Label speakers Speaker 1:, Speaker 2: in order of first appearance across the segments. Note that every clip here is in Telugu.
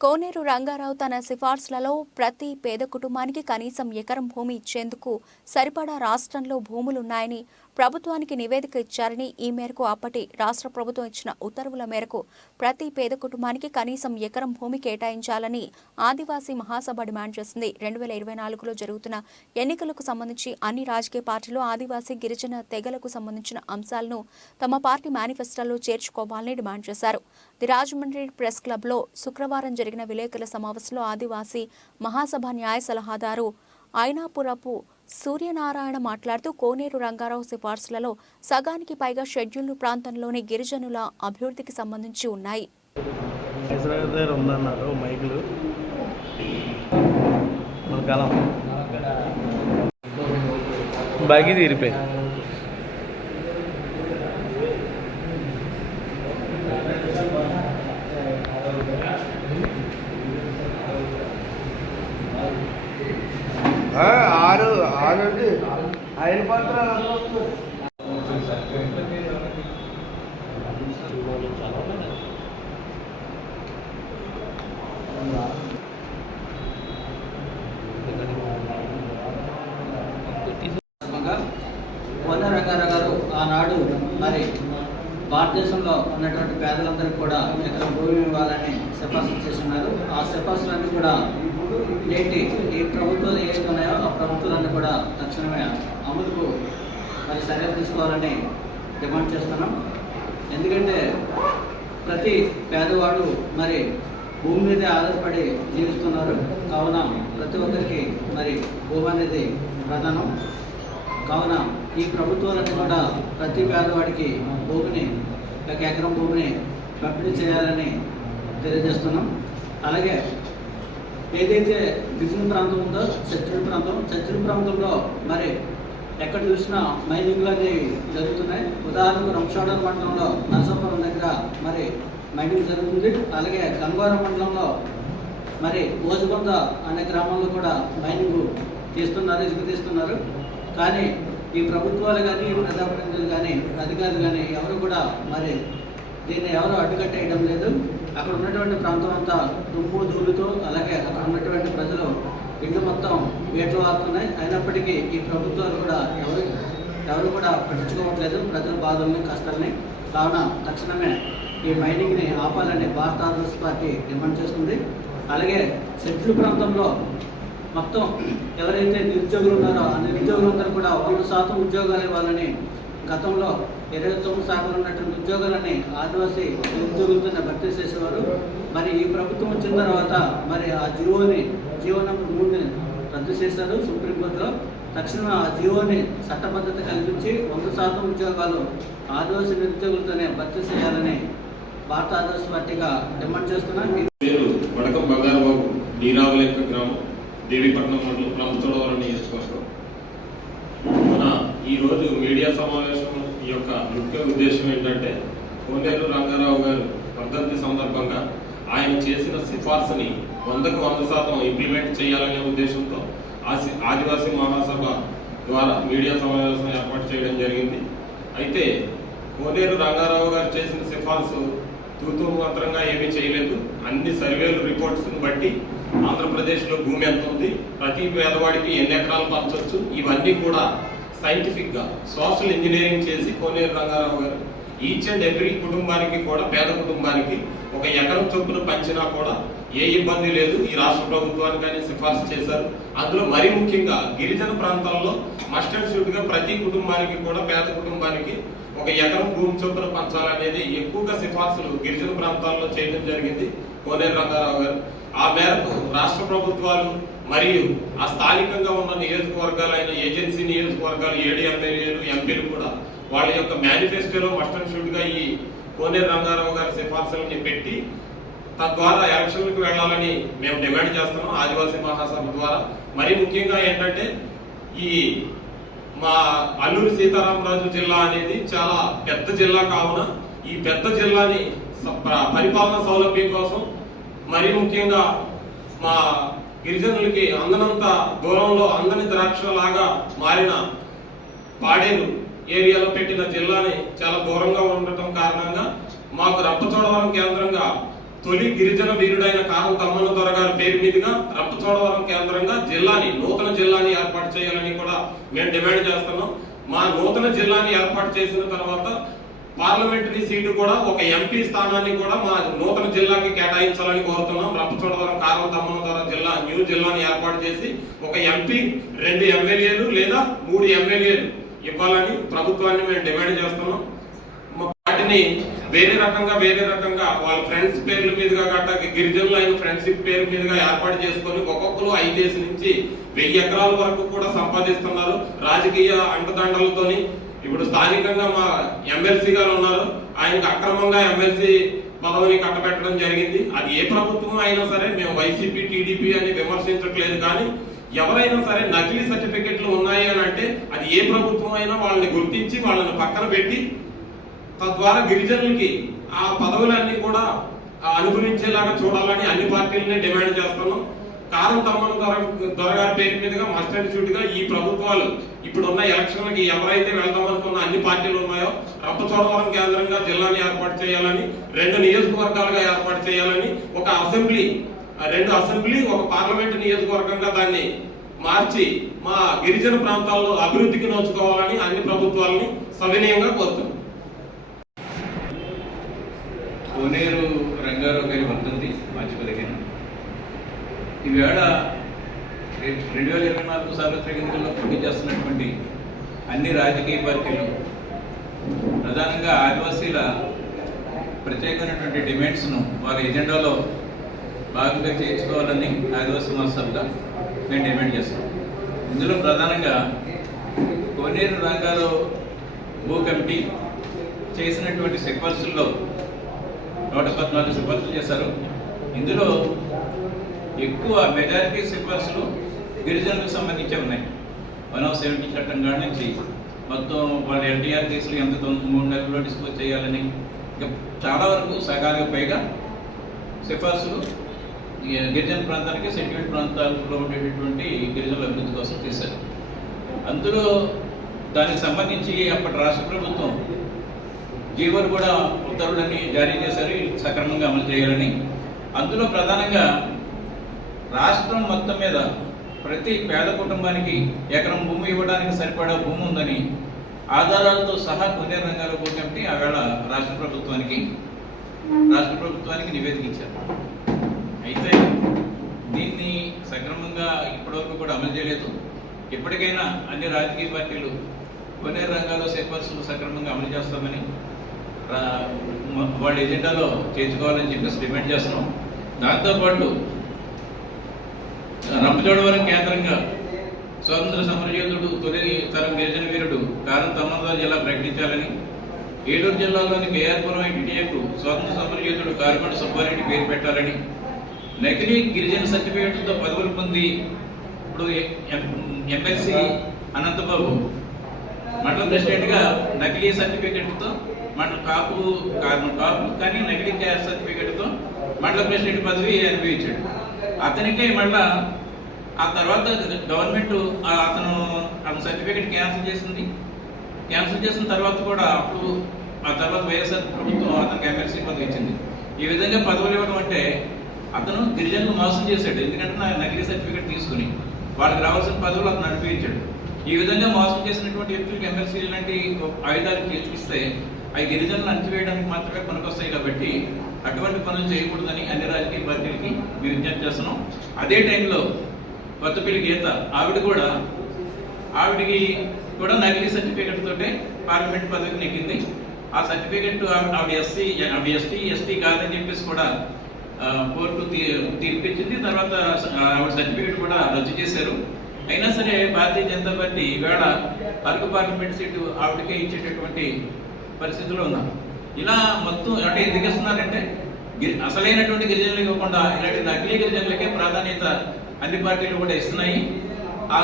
Speaker 1: కోనేరు రంగారావు తన సిఫార్సులలో ప్రతి పేద కుటుంబానికి కనీసం ఎకరం భూమి ఇచ్చేందుకు సరిపడా రాష్ట్రంలో భూములున్నాయని ప్రభుత్వానికి నివేదిక ఇచ్చారని ఈ మేరకు అప్పటి రాష్ట్ర ప్రభుత్వం ఇచ్చిన ఉత్తర్వుల మేరకు ప్రతి పేద కుటుంబానికి కనీసం ఎకరం భూమి కేటాయించాలని ఆదివాసీ మహాసభ డిమాండ్ చేసింది. రెండు వేల ఇరవై నాలుగులో జరుగుతున్న ఎన్నికలకు సంబంధించి అన్ని రాజకీయ పార్టీలు ఆదివాసీ గిరిజన తెగలకు సంబంధించిన అంశాలను తమ పార్టీ మేనిఫెస్టోలో చేర్చుకోవాలని డిమాండ్ చేశారు. ది రాజమండ్రి ప్రెస్ క్లబ్లో శుక్రవారం జరిగిన విలేకరుల సమావేశంలో ఆదివాసీ మహాసభ న్యాయ సలహాదారు ఐనాపురపు సూర్యనారాయణ మాట్లాడుతూ కోనేరు రంగారావు సిఫార్సులలో సగానికి పైగా షెడ్యూల్డ్ ప్రాంతంలోని గిరిజనుల అభివృద్ధికి సంబంధించి ఉన్నాయి.
Speaker 2: బాగి తీరిపోయి
Speaker 3: ఆ, ఆరు ఆరు ఉంది. ఆయన పత్రాలు
Speaker 4: గారు ఆనాడు మరి భారతదేశంలో ఉన్నటువంటి పేదలందరికీ కూడా ఎక్కడ భూమి ఇవ్వాలని సిఫార్సు చేస్తున్నారు. ఆ సిఫార్సులన్నీ కూడా ఏంటి? ఏ ప్రభుత్వాలు ఏవి ఉన్నాయో ఆ ప్రభుత్వాలన్నీ కూడా తక్షణమే అమలుకు మరి చర్యలు తీసుకోవాలని డిమాండ్ చేస్తున్నాం. ఎందుకంటే ప్రతి పేదవాడు మరి భూమి మీదే ఆధారపడి జీవిస్తున్నారు. కావున ప్రతి ఒక్కరికి మరి భూమి అనేది ప్రధానం. కావున ఈ ప్రభుత్వాలన్నీ కూడా ప్రతి పేదవాడికి భూమిని ఒక ఎకరం భూమిని పంపిణీ చేయాలని తెలియజేస్తున్నాం. అలాగే ఏదైతే గిరిజన ప్రాంతం ఉందో చచ్చిన ప్రాంతం చచ్చిన ప్రాంతంలో మరి ఎక్కడ చూసినా మైనింగ్లు అనేవి జరుగుతున్నాయి. ఉదాహరణకు రంషాడల మండలంలో నరసాపురం దగ్గర మరి మైనింగ్ జరుగుతుంది. అలాగే గంగవరం మండలంలో మరి ఓజుబంద అనే గ్రామంలో కూడా మైనింగ్ తీస్తున్నారు ఇసుక తీస్తున్నారు. కానీ ఈ ప్రభుత్వాలు కానీ ప్రజాప్రతినిధులు కానీ అధికారులు కానీ ఎవరు కూడా మరి దీన్ని ఎవరు అడ్డుకట్టేయడం లేదు. అక్కడ ఉన్నటువంటి ప్రాంతం అంతా దుమ్ము ధూళితో అలాగే అక్కడ ఉన్నటువంటి ప్రజలు ఇల్లు మొత్తం వేట్లు ఆడుతున్నాయి అయినప్పటికీ ఈ ప్రభుత్వాలు కూడా ఎవరు ఎవరు కూడా పట్టించుకోవట్లేదు ప్రజల బాధల్ని కష్టాలని. కావున తక్షణమే ఈ మైనింగ్ని ఆపాలని భారత ఆంధ్రప్రదేశ్ పార్టీ డిమాండ్ చేస్తుంది. అలాగే సెట్లు ప్రాంతంలో మొత్తం ఎవరైతే నిరుద్యోగులు ఉన్నారో ఆ నిరుద్యోగులందరూ కూడా వంద శాతం ఉద్యోగాలు ఇవ్వాలని గతంలో ఇరవై తొమ్మిది శాతం ఉన్నటువంటి ఉద్యోగాలని ఆదివాసీ ఉద్యోగులతోనే భర్తీ చేసేవారు. మరి ఈ ప్రభుత్వం వచ్చిన తర్వాత మరి ఆ జియోని జియో నెంబర్ మూడుని రద్దు చేశారు సుప్రీంకోర్టులో తక్షణం ఆ జియోని చట్టబద్ధత కల్పించి వంద శాతం ఉద్యోగాలు ఆదివాసీ నిరుద్యోగులతోనే భర్తీ చేయాలని భారత ఆదివాసీ పార్టీగా డిమాండ్ చేస్తున్నాం.
Speaker 5: పేరు వడకం బంగారబాబు నీరావులెక్క గ్రామం దేవీపట్నం మండలం ప్రాంతోడవరం నియోజకవర్గం. మన ఈరోజు మీడియా సమావేశం యొక్క ముఖ్య ఉద్దేశం ఏంటంటే కోనేరు రంగారావు గారు వర్ధంతి సందర్భంగా ఆయన చేసిన సిఫార్సుని వందకు వంద శాతం ఇంప్లిమెంట్ చేయాలనే ఉద్దేశంతో ఆసి ఆదివాసీ మహాసభ ద్వారా మీడియా సమావేశం ఏర్పాటు చేయడం జరిగింది. అయితే కోనేరు రంగారావు గారు చేసిన సిఫార్సు తూతూ మాత్రంగా ఏమీ చేయలేదు. అన్ని సర్వేలు రిపోర్ట్స్ని బట్టి ఆంధ్రప్రదేశ్లో భూమి ఎంత ఉంది ప్రతి పేదవాడికి ఎన్ని ఎకరాలు పంచవచ్చు ఇవన్నీ కూడా సైంటిఫిక్గా సోషల్ ఇంజనీరింగ్ చేసి కోనేరు రంగారావు గారు ఈచ్ అండ్ ఎవ్రీ కుటుంబానికి కూడా పేద కుటుంబానికి ఒక ఎకరం చొప్పున పంచినా కూడా ఏ ఇబ్బంది లేదు. ఈ రాష్ట్ర ప్రభుత్వానికి కానీ సిఫార్సు చేశారు. అందులో మరీ ముఖ్యంగా గిరిజన ప్రాంతాల్లో మస్ట్ అండ్ ప్రతి కుటుంబానికి కూడా పేద కుటుంబానికి ఒక ఎకరం భూమి చొప్పున పంచాలనేది ఎక్కువగా సిఫార్సులు గిరిజన ప్రాంతాల్లో చేయడం జరిగింది కోనేరు రంగారావు గారు. ఆ మేరకు రాష్ట్ర ప్రభుత్వాలు మరియు ఆ స్థానికంగా ఉన్న నియోజకవర్గాలైన ఏజెన్సీ నియోజకవర్గాలు ఏడు ఎమ్మెల్యేలు ఎంపీలు కూడా వాళ్ళ యొక్క మేనిఫెస్టోలో మస్ట్ అండ్ షుడ్ ఈ కోనేరు రంగారావు గారి సిఫార్సులని పెట్టి తద్వారా ఎలక్షన్లకు వెళ్ళాలని మేము డిమాండ్ చేస్తున్నాం ఆదివాసీ మహాసభ ద్వారా. మరీ ముఖ్యంగా ఏంటంటే ఈ మా అల్లూరు సీతారామరాజు జిల్లా అనేది చాలా పెద్ద జిల్లా కావున ఈ పెద్ద జిల్లాని పరిపాలన సౌలభ్యం కోసం మరీ ముఖ్యంగా మా గిరిజనులకి అందనంత దూరంలో అందని ద్రాక్ష లాగా మారిన పాడేరు ఏరియాలో పెట్టిన జిల్లాని చాలా దూరంగా ఉండటం కారణంగా మాకు రంపచోడవరం కేంద్రంగా తొలి గిరిజన వీరుడైన కారం తమ్మన దొర గారి పేరు మీదుగా రంపచోడవరం కేంద్రంగా జిల్లాని నూతన జిల్లాని ఏర్పాటు చేయాలని కూడా మేము డిమాండ్ చేస్తున్నాం. మా నూతన జిల్లాని ఏర్పాటు చేసిన తర్వాత పార్లమెంటరీ సీటు కూడా ఒక ఎంపీ స్థానాన్ని కూడా మా నూతన జిల్లాకి కేటాయించాలని కోరుతున్నాం. రంపచోడవరం కారం తమ్మన ద్వారా జిల్లా న్యూ జిల్లాని ఏర్పాటు చేసి ఒక ఎంపీ రెండు ఎమ్మెల్యేలు లేదా మూడు ఎమ్మెల్యేలు ఇవ్వాలని ప్రభుత్వాన్ని మేము డిమాండ్ చేస్తున్నాం. వాటిని వేరే రకంగా వేరే రకంగా వాళ్ళ ఫ్రెండ్స్ పేర్ల మీదుగా గట్ట గిరిజనులు అయిన ఫ్రెండ్షిప్ పేరు మీదుగా ఏర్పాటు చేసుకొని ఒక్కొక్కరు ఐదేసి నుంచి వెయ్యి ఎకరాల వరకు కూడా సంపాదిస్తున్నారు. రాజకీయ అంటదండలతోని ఇప్పుడు స్థానికంగా మా ఎమ్మెల్సీ గారు ఉన్నారు. ఆయనకు అక్రమంగా ఎమ్మెల్సీ పదవిని కట్టబెట్టడం జరిగింది. అది ఏ ప్రభుత్వం అయినా సరే మేము వైసీపీ టీడీపీ అని విమర్శించట్లేదు. కానీ ఎవరైనా సరే నకిలీ సర్టిఫికెట్లు ఉన్నాయి అని అంటే అది ఏ ప్రభుత్వం అయినా వాళ్ళని గుర్తించి వాళ్ళని పక్కన పెట్టి తద్వారా గిరిజనులకి ఆ పదవులన్నీ కూడా అనుభవించేలాగా చూడాలని అన్ని పార్టీలని డిమాండ్ చేస్తున్నాం. కారం తమ్మన దొర గారి పేరు మీదుగా మస్ట్ అండ్ షూట్గా ఈ ప్రభుత్వాలు ఇప్పుడున్న ఎలక్షన్లకి ఎవరైతే వెళ్దాం అనుకున్న అన్ని పార్టీలు ఉన్నాయో రంపచోడవరం కేంద్రంగా జిల్లాని ఏర్పాటు చేయాలని రెండు నియోజకవర్గాలుగా ఏర్పాటు చేయాలని ఒక అసెంబ్లీ రెండు అసెంబ్లీ ఒక పార్లమెంట్ నియోజకవర్గంగా దాన్ని మార్చి మా గిరిజన ప్రాంతాల్లో అభివృద్ధికి నోచుకోవాలని అన్ని ప్రభుత్వాలని సవినయంగా కోరుతున్నాం.
Speaker 6: కోనేరు రంగారావు గారి వర్ధంతి మార్చి పదిహేను ఈవేళ రెండు వేల ఇరవై నాలుగు సార్వత్రిక ఎన్నికల్లో పోటీ చేస్తున్నటువంటి అన్ని రాజకీయ పార్టీలు ప్రధానంగా ఆదివాసీల ప్రత్యేకమైనటువంటి డిమాండ్స్ను వారి ఎజెండాలో భాగంగా చేర్చుకోవాలని ఆదివాసీ మహోత్సవ్గా మేము డిమాండ్ చేస్తాం ఇందులో ప్రధానంగా కోనేరు రంగారావు భూ కమిటీ చేసినటువంటి సిఫార్సుల్లో నూట పద్నాలుగు సిఫార్సులు చేశారు. ఇందులో ఎక్కువ మెజారిటీ సిఫార్సులు గిరిజనులకు సంబంధించి ఉన్నాయి. వన్ ఆఫ్ సెవెంటీ చట్టం కాడి నుంచి మొత్తం వాళ్ళ ఎన్టీఆర్ కేసులు ఎంత తొమ్మిది మూడు నెలల్లో డిస్పోజ్ చేయాలని ఇంకా చాలా వరకు సగాలకు పైగా సిఫార్సులు ఈ గిరిజన ప్రాంతానికి షెడ్యూల్డ్ ప్రాంతాల్లో ఉండేటటువంటి గిరిజనుల అభివృద్ధి కోసం చేశారు. అందులో దానికి సంబంధించి అప్పటి రాష్ట్ర ప్రభుత్వం జీవోలు కూడా ఉత్తర్వులన్నీ జారీ చేశారు సక్రమంగా అమలు చేయాలని. అందులో ప్రధానంగా రాష్ట్రం మొత్తం మీద ప్రతి పేద కుటుంబానికి ఎకరం భూమి ఇవ్వడానికి సరిపడా భూమి ఉందని ఆధారాలతో సహా కొన్ని రంగాల భూ కమిటీ ఆవేళ రాష్ట్ర ప్రభుత్వానికి రాష్ట్ర ప్రభుత్వానికి నివేదిక ఇచ్చారు. అయితే దీన్ని సక్రమంగా ఇప్పటివరకు కూడా అమలు చేయలేదు. ఇప్పటికైనా అన్ని రాజకీయ పార్టీలు కొన్ని రంగాల్లో సిఫార్సులు సక్రమంగా అమలు చేస్తామని వాళ్ళ ఎజెండాలో చేర్చుకోవాలని చెప్పేసి డిమాండ్ చేస్తున్నాం. దాంతోపాటు రంపచోడవరం కేంద్రంగా స్వాతంత్ర సమరయోధుడు తొలి తరం గిరిజన వీరుడు కారం తమ్మదారు జిల్లా ప్రకటించాలని. ఏలూరు జిల్లాలోని కేఆర్పురం ఐటీటీఏకు స్వాతంత్ర సమరయోధుడు కారుమండ సుబ్బారెడ్డి పేరు పెట్టాలని. నకిలీ గిరిజన సర్టిఫికేట్లతో పదవులు పొంది ఇప్పుడు ఎమ్మెల్సీ అనంతబాబు. మండల ప్రెసిడెంట్గా నకిలీ సర్టిఫికేట్తో మండల కాపు కారణం కాపు కానీ నకిలీ క్యాస్ట్ సర్టిఫికెట్ మండల ప్రెసిడెంట్ పదవి అనుభవించాడు. అతనికి మళ్ళా ఆ తర్వాత గవర్నమెంట్ అతను అతను సర్టిఫికెట్ క్యాన్సిల్ చేసింది. క్యాన్సిల్ చేసిన తర్వాత కూడా అప్పుడు ఆ తర్వాత వైఎస్ఆర్ ప్రభుత్వం అతనికి ఎమ్మెల్సీ పదవి ఇచ్చింది. ఈ విధంగా పదవులు ఇవ్వడం అంటే అతను గిరిజనులు మోసం చేశాడు. ఎందుకంటే నా నకిలీ సర్టిఫికెట్ తీసుకుని వాళ్ళకి రావాల్సిన పదవులు అతను నడిపించాడు. ఈ విధంగా మోసం చేసినటువంటి వ్యక్తులకు ఎమ్మెల్సీ లాంటి ఆయుధాలు చేర్చిస్తే అవి గిరిజనులు అణచివేయడానికి మాత్రమే పనికొస్తాయి కాబట్టి అటువంటి పనులు చేయకూడదని అన్ని రాజకీయ పార్టీలకి మీరు విజ్ఞప్తి చేస్తున్నాం. అదే టైంలో కొత్తపల్లి గీత ఆవిడ కూడా ఆవిడకి కూడా నకిలీ సర్టిఫికేట్ తోటే పార్లమెంట్ పదవికి నెగ్గింది ఆ సర్టిఫికెట్ ఆవిడ ఎస్సీ ఆవిడ ఎస్టీ ఎస్టీ కాదని చెప్పేసి కూడా కోర్టు తీ- తీర్పు ఇచ్చింది తర్వాత ఆవిడ సర్టిఫికేట్ కూడా రద్దు చేశారు. అయినా సరే భారతీయ జనతా పార్టీ ఈవేళ అరకు పార్లమెంట్ సీటు ఆవిడకే ఇచ్చేటటువంటి పరిస్థితిలో ఉన్నాం. ఇలా మొత్తం అంటే ఎందుకు ఇస్తున్నారంటే గిరి- అసలైనటువంటి గిరిజనులు ఇవ్వకుండా ఇలాంటి నకిలీ గిరిజనులకే ప్రాధాన్యత అన్ని పార్టీలు కూడా ఇస్తున్నాయి. ఆ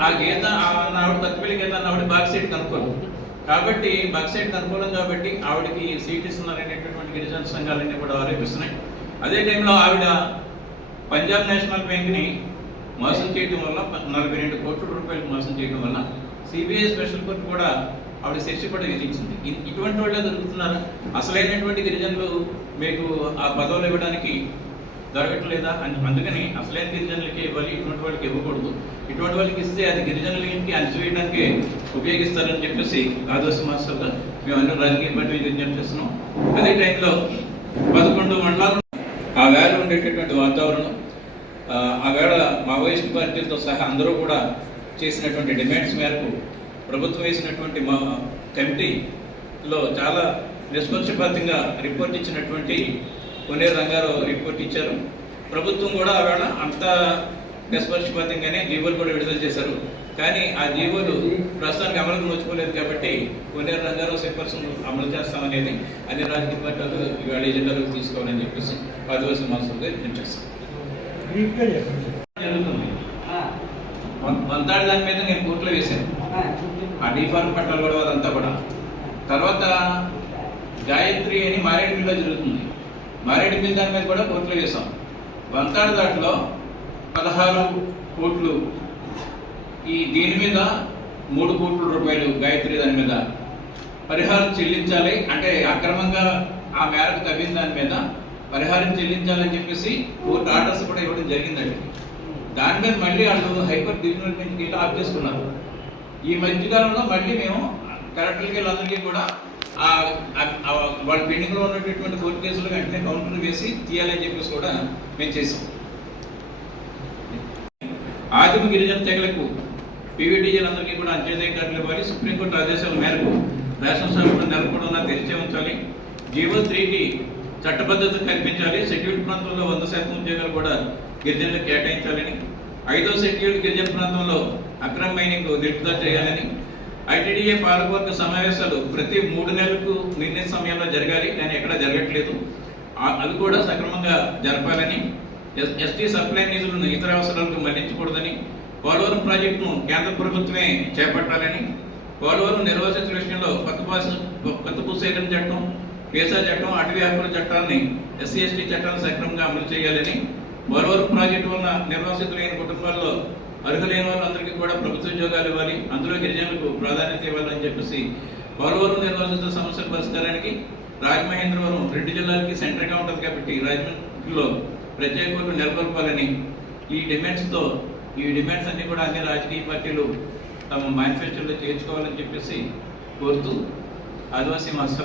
Speaker 6: ఆ గీత ఆవిడ తత్పల్లి గీత ఆవిడ బాక్ సీట్ కనుక్కోదు. కాబట్టి బాక్ సీట్ కనుక్కోవడం కాబట్టి ఆవిడకి సీట్ ఇస్తున్నారనేటటువంటి గిరిజన సంఘాలన్నీ కూడా ఆరోపిస్తున్నాయి. అదే టైంలో ఆవిడ పంజాబ్ నేషనల్ బ్యాంక్ని మోసం చేయడం వల్ల నలభై రెండు కోట్ల రూపాయలు మోసం చేయడం వల్ల సిబిఐ స్పెషల్ కోర్టు కూడా ఆవిడ శిక్ష కూడా విధించింది. ఇటువంటి వాళ్ళే దొరుకుతున్నారు? అసలైనటువంటి గిరిజనులు మీకు ఆ పదవులు ఇవ్వడానికి దొరకట్లేదా అని అందుకని అసలైన గిరిజనులకి ఇవ్వాలి ఇటువంటి వాళ్ళకి ఇవ్వకూడదు. ఇటువంటి వాళ్ళకి ఇస్తే అది గిరిజనులకి అణచివేయడానికి ఉపయోగిస్తారని చెప్పేసి ఆదర్శ మాస్టర్ మేము అన్ని రాజకీయ పార్టీ విజ్ఞప్తి చేస్తున్నాం. అదే టైంలో పదకొండు మండలాలు ఆ వేళ ఉండేటటువంటి వాతావరణం ఆ, ఆ వేళ మావోయిస్ట్ పార్టీలతో సహా అందరూ కూడా చేసినటువంటి డిమాండ్స్ మేరకు ప్రభుత్వం వేసినటువంటి మా కమిటీలో చాలా నిష్పక్షపాతంగా రిపోర్ట్ ఇచ్చినటువంటి కొనేరు రంగారావు రిపోర్ట్ ఇచ్చారు. ప్రభుత్వం కూడా ఆ వేళ అంత నిష్పక్షపాతంగానే జీవోలు కూడా విడుదల చేశారు. కానీ ఆ జీవోలు ప్రస్తుతానికి అమలుకు నోచుకోలేదు కాబట్టి కొనేరు రంగారావు సిఫార్సును అమలు చేస్తామనేది అన్ని రాజకీయ పార్టీలు ఇవాళ ఎజెండాలోకి తీసుకోవాలని చెప్పేసి ఆదివాసీ మాసంగా నేను చేస్తాను జరుగుతుంది. వంతాడి దాని మీద నేను కోర్టులో వేశాను. ఆ డిఫార్మ్ పట్టాలు కూడా అదంతా కూడా. తర్వాత గాయత్రి అని మారేడుమిల్లో జరుగుతుంది. మారేడుమిల్ దాని మీద కూడా కోర్టులు వేశాం. వంతాడు దాంట్లో పదహారు కోట్లు. ఈ దీని మీద మూడు కోట్ల రూపాయలు గాయత్రి దాని మీద పరిహారం చెల్లించాలి. అంటే అక్రమంగా ఆ మేరకు తవ్విన దాని మీద పరిహారం చెల్లించాలని చెప్పేసి కోర్టు ఆర్డర్స్ కూడా ఇవ్వడం జరిగిందండి. దాని మీద మళ్ళీ వాళ్ళు హైకోర్టు డివిజనల్ బెంచ్కి ఆఫ్ చేసుకున్నారు. ఈ మధ్యకాలంలో మళ్ళీ మేము కలెక్టర్లకి వీళ్ళందరికీ కూడా వాళ్ళ పెండింగ్లో ఉన్నటువంటి కోర్టు కేసులు వెంటనే కౌంటర్ వేసి తీయాలని చెప్పేసి కూడా మేము చేసాం ఆదిమ గిరిజన తెగలకు పీవీటీజీలందరికీ కూడా అంత్యోదయ కార్డులు ఇవ్వాలి. సుప్రీంకోర్టు ఆదేశాల మేరకు రేషన్ షాపులు నెలకొండా తెరిచే ఉంచాలి. జీవో త్రీకి చట్టబద్ధత కల్పించాలి. షెడ్యూల్డ్ ప్రాంతంలో వంద శాతం ఉద్యోగాలు కూడా గిరిజనులకు కేటాయించాలని. ఐదో షెడ్యూల్డ్ గిరిజన ప్రాంతంలో అక్రమ మైనింగ్ నిలుపుదల చేయాలని ఐటీడీఏ పాలకవర్గ సమావేశాలు ప్రతి మూడు నెలలకు నిర్ణయ సమయంలో జరగాలి. కానీ ఎక్కడ జరగట్లేదు. అది కూడా సక్రమంగా జరపాలని ఎస్- ఎస్టీ సప్లై నిధులను ఇతర అవసరాలకు మళ్ళించకూడదని పోలవరం ప్రాజెక్టును కేంద్ర ప్రభుత్వమే చేపట్టాలని పోలవరం నిర్వాసిత విషయంలో కొత్త భాష కొత్త భూసేకరణ చట్టం కేసా చట్టం అటవీ హక్కుల చట్టాన్ని ఎస్సీ ఎస్టీ చట్టాలను సక్రమంగా అమలు చేయాలని పోలవరం ప్రాజెక్టు వల్ల నిర్వాసితులైన కుటుంబాల్లో అర్హులైన వాళ్ళందరికీ కూడా ప్రభుత్వ ఉద్యోగాలు ఇవ్వాలి. అందులో గిరిజనులకు ప్రాధాన్యత ఇవ్వాలని చెప్పేసి పోలవరం నిర్వహించిన సమస్యల పరిష్కారానికి రాజమహేంద్రవరం రెండు జిల్లాలకి సెంటర్గా ఉంటుంది కాబట్టి రాజమండ్రిలో ప్రత్యేక కోర్టు నెలకొల్పాలని ఈ డిమాండ్స్తో ఈ డిమాండ్స్ అన్ని కూడా అన్ని రాజకీయ పార్టీలు తమ మేనిఫెస్టోలో చేర్చుకోవాలని చెప్పేసి కోరుతూ ఆదివాసీ మహాసభ